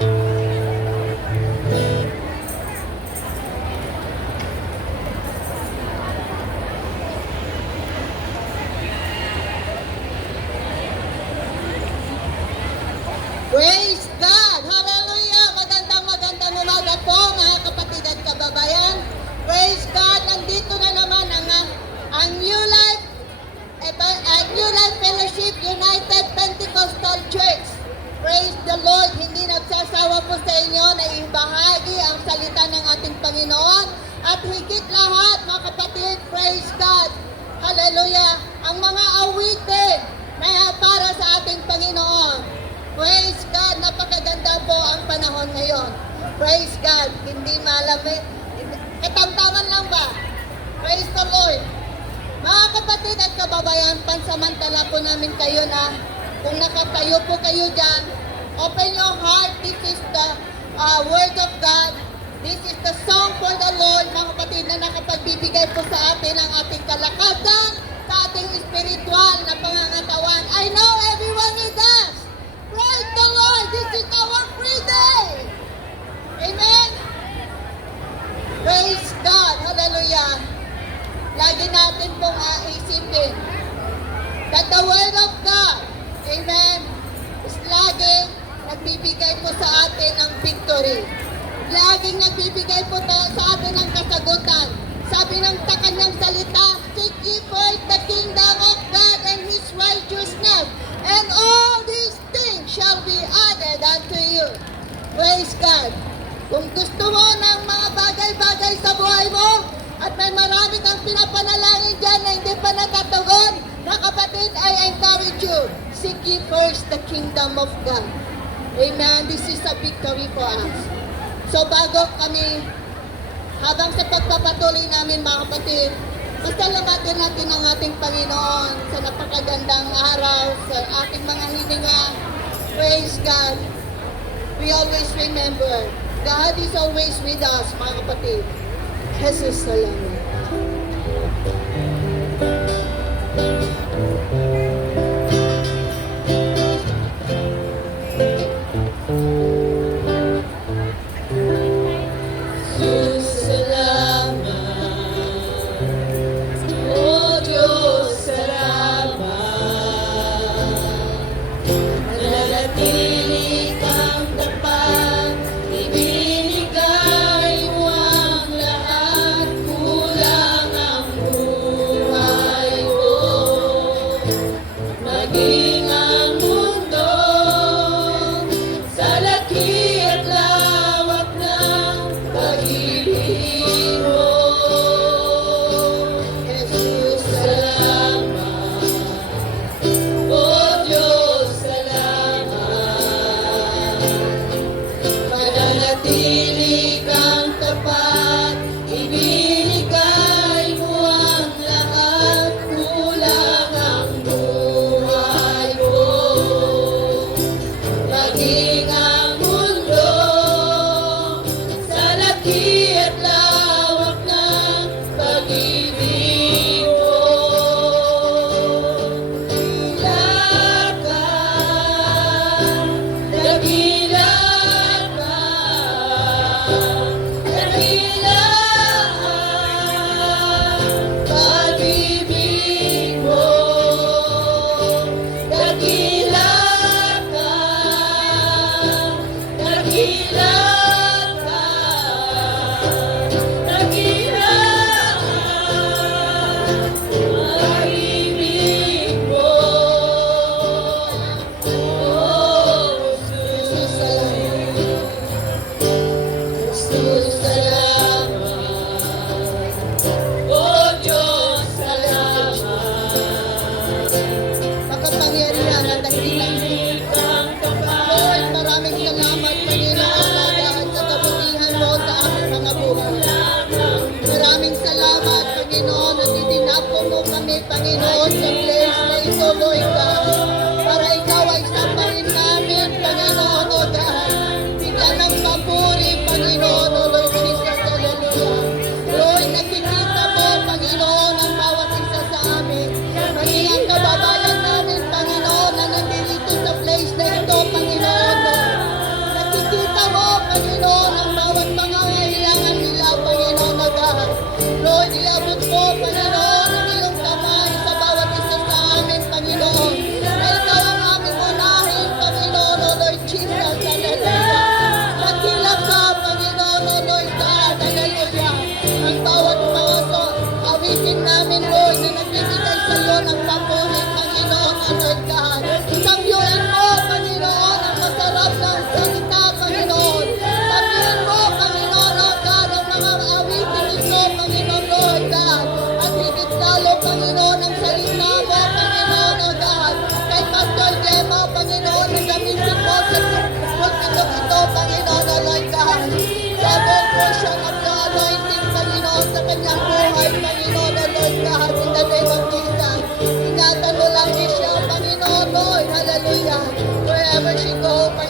Praise God! Hallelujah! Magandang umaga po mga kapatid at kababayan. Praise God! Nandito na naman ang New Life Fellowship United Pentecostal Church. Praise the Lord! Hindi nagsasawa po sa inyo na ibahagi ang salita ng ating Panginoon. At higit lahat mga kapatid, praise God! Hallelujah! Ang mga awitin na para sa ating Panginoon. Praise God! Napakaganda po ang panahon ngayon. Praise God! Hindi malamig. Katamtaman lang ba? Praise the Lord! Mga kapatid at kababayan, pansamantala po namin kayo na kung nakatayo po kayo dyan, open your heart. This is the Word of God. This is the song for the Lord, mga kapatid, na nakapagbibigay po sa atin ang ating kalakasan, sa ating spiritual na pangangatawan. I know everyone needs us. Praise the Lord! This is our free day! Amen? Praise God! Hallelujah! Lagi natin pong isipin that the Word of God, amen, is lagi nagbibigay po sa atin ng victory. Laging nagbibigay po sa atin ng kasagutan. Sabi ng kanyang salita, seek ye first the kingdom of God and His righteousness, and all these things shall be added unto you. Praise God! Kung gusto mo ng mga bagay-bagay sa buhay mo, at may marami kang pinapanalangin dyan na hindi pa natatugon, na kapatid, I encourage you, seek ye first the kingdom of God. Amen. This is a victory for us. So bago kami, habang sa pagpapatuloy namin mga kapatid, pasalamatan natin ang ating Panginoon sa napakagandang araw, sa ating mga hininga. Praise God. We always remember, God is always with us, mga kapatid. Jesus, salamat. Lord, maraming salamat, Panginoon.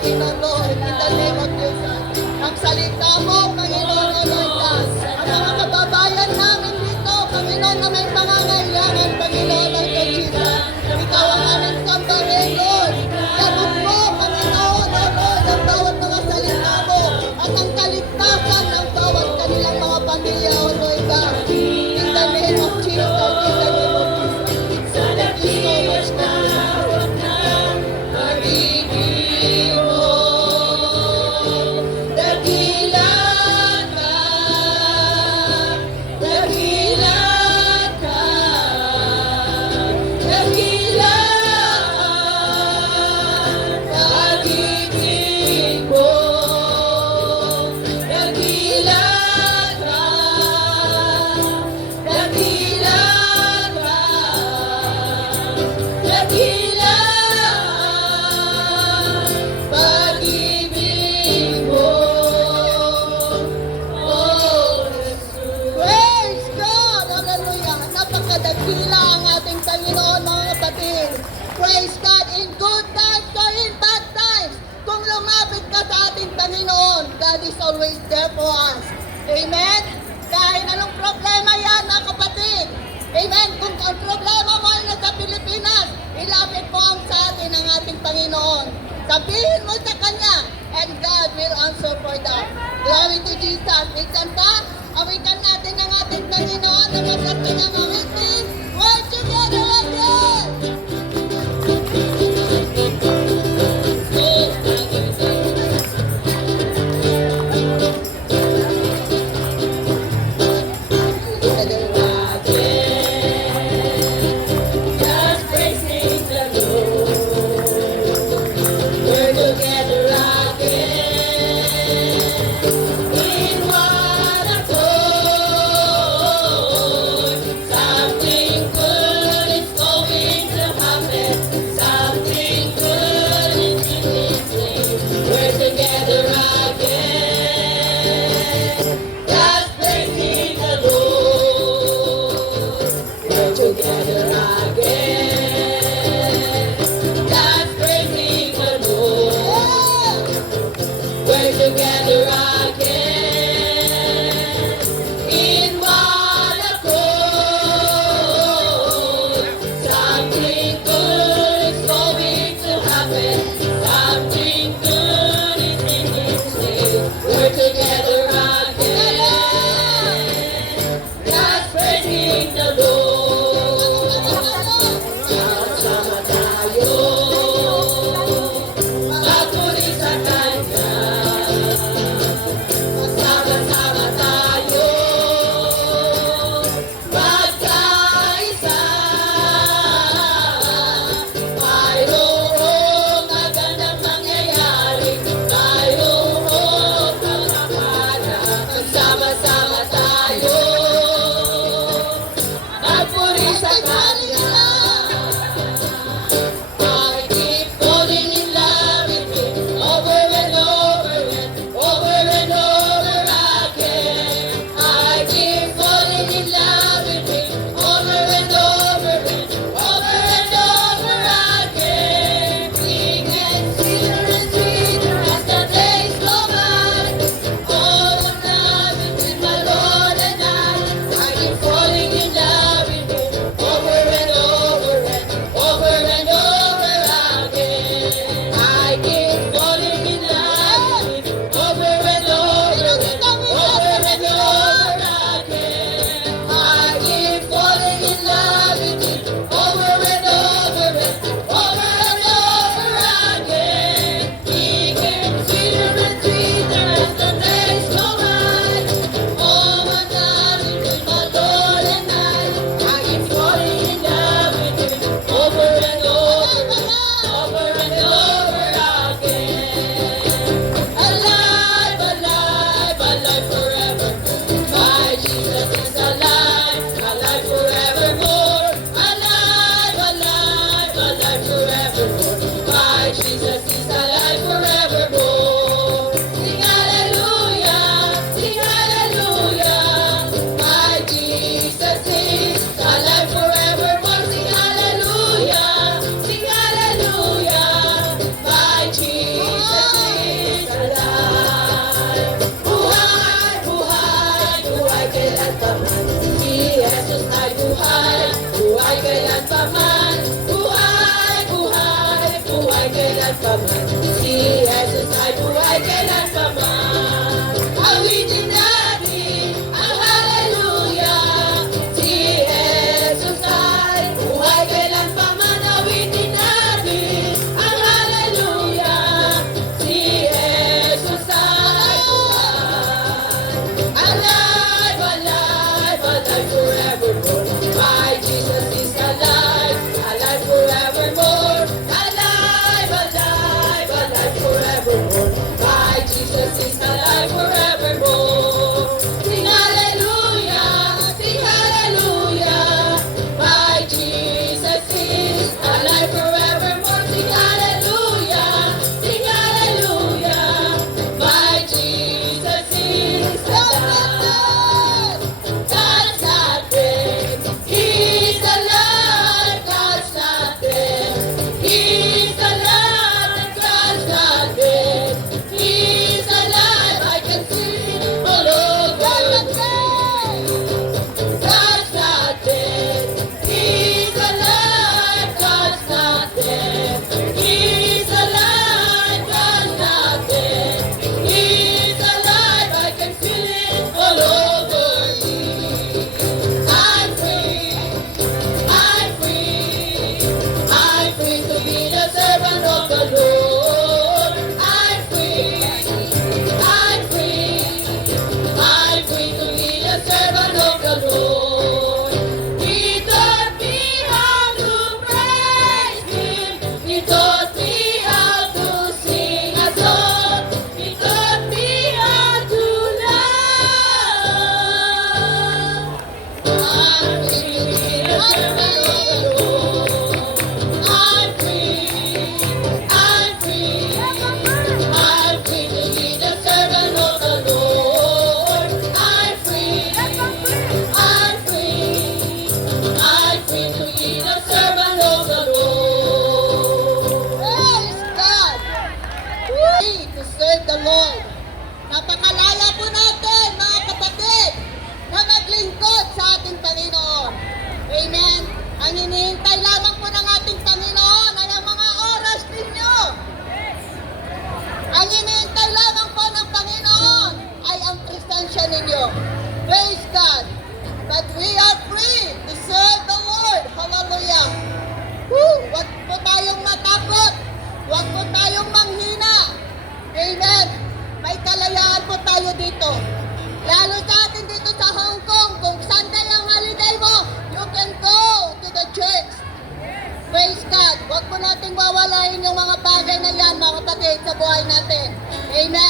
Panginoon Lord, in the name of Jesus. Ang salita mo, Panginoon, O Lord God. Ang mga kababayan namin dito, Panginoon, na may pangangailangan, Panginoon, O Lord Jesus. Ikaw ang aming sambahin, Lord. Gamot mo, Panginoon, O Lord, ang bawat mga salita mo at ang kaligtasan ng bawat kanilang mga pamilya, O Lord God. In the name of Jesus, in the name of Jesus. Thank you so much, God. Pag-ibig mo, dakila ka, dakila ka, dakila ka. Pag-ibig mo, dakila ka, dakila ka, dakila pag-ibig mo. Oh, praise God! Hallelujah! Napakadakila ang ating Panginoon, mga kapatid. Praise God in good times or in bad times. Kung lumapit ka sa ating Panginoon, God is always there for us. Amen? Kahit anong problema yan, mga kapatid. Amen? Kung ang problema mo ay nasa Pilipinas, ilapit mo ang sa atin ang ating Panginoon. Sabihin mo sa Kanya, and God will answer for that. Glory to Jesus. Minsan ba, awitan natin ang ating Panginoon na masating ang awitin. Work together again! Just praising the Lord. We're together again in one accord. Something good is going to happen. Something good is in this place. We're together again. Just praising the Lord. We're together again. Just praising the Lord. We're together again in one accord. Something good is going to happen. Something good is in this place. We're together again. Just praising the Lord. Sama tayo. Patuloy sa Kanya. ay buhay kailanman. Awitin natin ang hallelujah. Si Jesus ay buhay kailanman. Awitin natin ang hallelujah. Si Jesus ay buhay. Alive, alive, alive forevermore. My Jesus is alive, alive forevermore. Alive, alive, alive forevermore. My Jesus is alive forevermore. Sing hallelujah, sing hallelujah. My Jesus is alive forevermore. Sing hallelujah, sing hallelujah. My Jesus is alive. God's not dead. He's alive. God's not dead. He's alive. God's not dead. He's alive. I can see it all over again. God's not dead. He's alive. God's not dead. He's alive. God's not dead. He's alive. I can feel it all over me. I'm free. I'm free. I'm free to be the servant of the Lord. I'm free. I'm free. I'm free to be the servant of the Lord. He taught me how to praise Him. He taught me how to sing a song. He taught me how to love. I'm free to be the servant of the Lord. I'm free. I'm free. I'm free to be the servant of the Lord. I'm free. I'm free. I'm free to be the servant of the Lord. Praise God. Free to serve the Lord. Napakalaya po natin, mga kapatid, na maglingkod sa ating Panginoon. Amen. Ang hinihintay lamang po ng ating Panginoon ay ang mga oras ninyo. Ang hinihintay lamang po ng Panginoon ay ang presensya ninyo. Praise God. But we are free to serve the Lord. Hallelujah. Woo! Huwag po tayong matakot. Huwag po tayong manghina. Amen. May kalayaan po tayo dito. Lalo sa atin dito sa Hong Kong, kung Sunday ang holiday mo, you can go to the church. Praise God. Huwag po nating wawalain yung mga bagay na yan, mga kapatid, sa buhay natin. Amen.